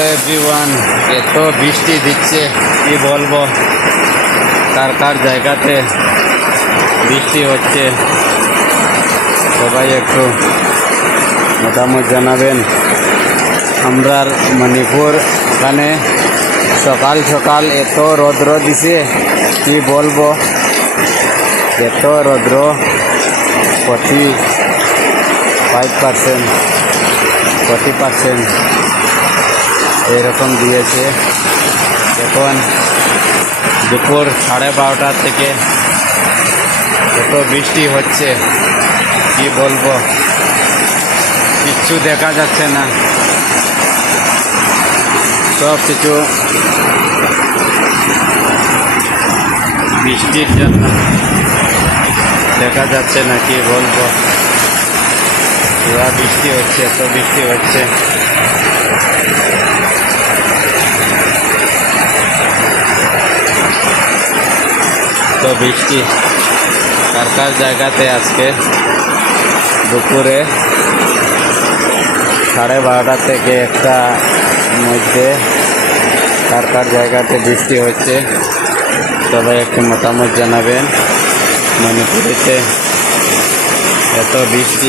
Hello everyone, এত বৃষ্টি দিচ্ছে কি বলবো। কার কার জায়গাতে বৃষ্টি হচ্ছে সবাই একটু মতামত জানাবেন। আমরা মণিপুর এখানে সকাল সকাল এত রৌদ্র দিছে কি বলবো। এত রৌদ্র 40% এরকম দিয়েছে। এখন দুপুর 12:30 থেকে এত বৃষ্টি হচ্ছে কি বলবো, কিচ্ছু দেখা যাচ্ছে না। সব কিছু বৃষ্টির জন্য দেখা যাচ্ছে না, কি বলবো। পুরা বৃষ্টি হচ্ছে, এত বৃষ্টি হচ্ছে। তো বৃষ্টি কার কার জায়গাতে আজকে দুপুরে 12:30 থেকে 1টার মধ্যে কার কার জায়গাতে বৃষ্টি হচ্ছে সবাই একটু মতামত জানাবেন। মণিপুরেতে এত বৃষ্টি